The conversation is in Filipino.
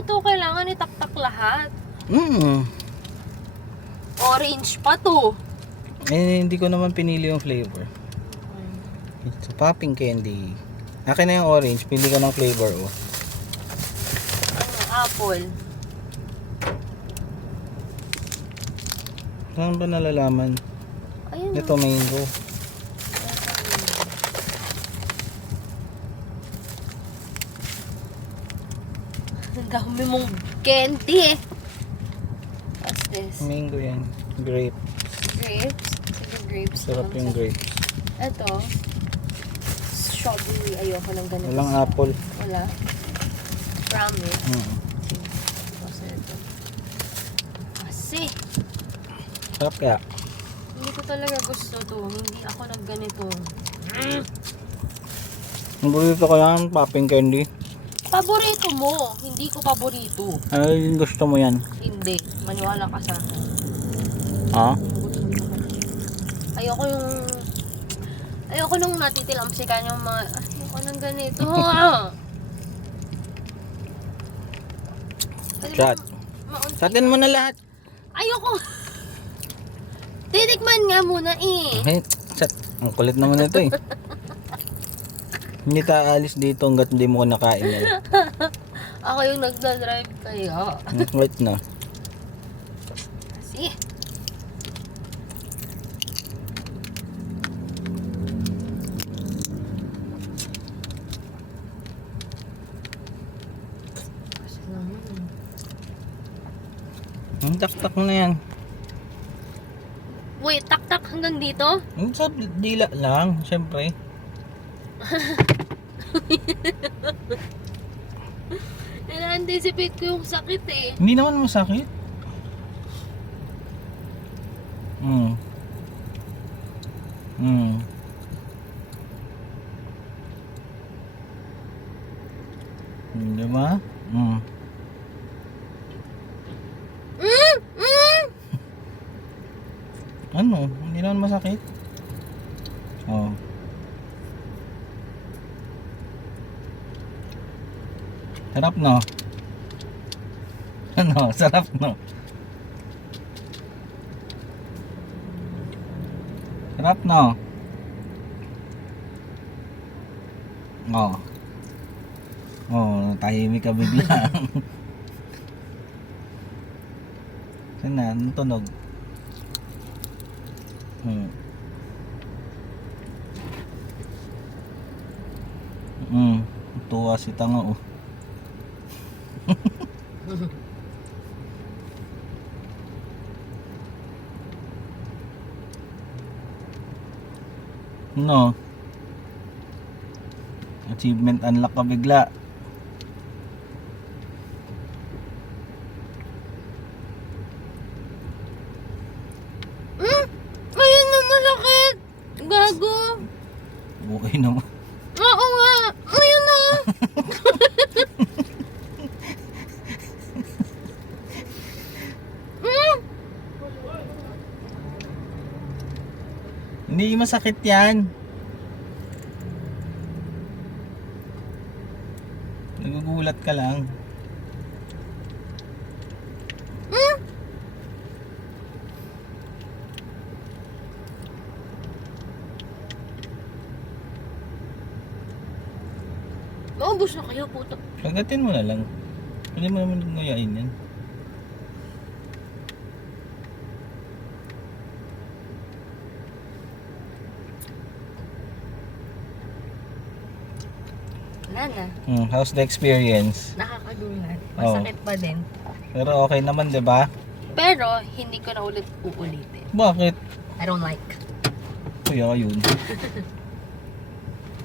Paano to? Kailangan itaktak lahat. Mm. Orange pa to. Eh, hindi ko naman pinili yung flavor. It's a popping candy. Akin na yung orange. Pili ka ng flavor, oh. Apple. Saan ba nalalaman? Ayun. Ito, mango. Ang dami mong candy eh. What's this? Mango yan. Grape. Grapes? Sige, grapes. Sarap yung grape. Ito. Strawberry. Ayoko ng ganito. Walang apple. Wala. Promise. Kasi ito. Kasi. Sarap kaya. Hindi ko talaga gusto to. Hindi ako ng ganito. Ang burrito ko yan, popping candy. Paborito mo. Hindi ko paborito. Ano yung gusto mo yan? Hindi. Maniwala ka sa akin. Ha? Ayoko nung natitilamsikan yung mga, ayoko nang ganito. Shot. Satin mo na lahat. Ayoko. Titikman nga muna eh. Hey, chat. Ang kulit naman ito eh. Hindi ta alis dito hanggat hindi mo ko nakain yan. Ako yung nagdadrive kayo. Wait na. Kasi. Kasi naman. Taktak mo na yan. Wait, tak-tak hanggang dito? Sa dila lang, syempre. Na-anticipate ko yung sakit eh. Hindi naman masakit. Di ba? Ano? Hindi naman masakit. Oh. Sarap no? Ano? Sarap no? Sarap no? Oh. Oh, tahimik ka bigla. Saan na? Anong tunog? Tuwa si Tango oh. No. Achievement unlock ka bigla. Ayun na malakit. Gago. Okay naman. Oo nga. Ayun na. Hindi masakit yan. Nagugulat ka lang. Maubos na kayo, puto. Kagatin mo na lang. Pwede mo naman nguyain yan. Wala na. How's the experience? Nakakagulat. Masakit pa din. Pero okay naman, 'di ba? Pero, hindi ko na ulit uulitin. Bakit? I don't like. Kuya, yun.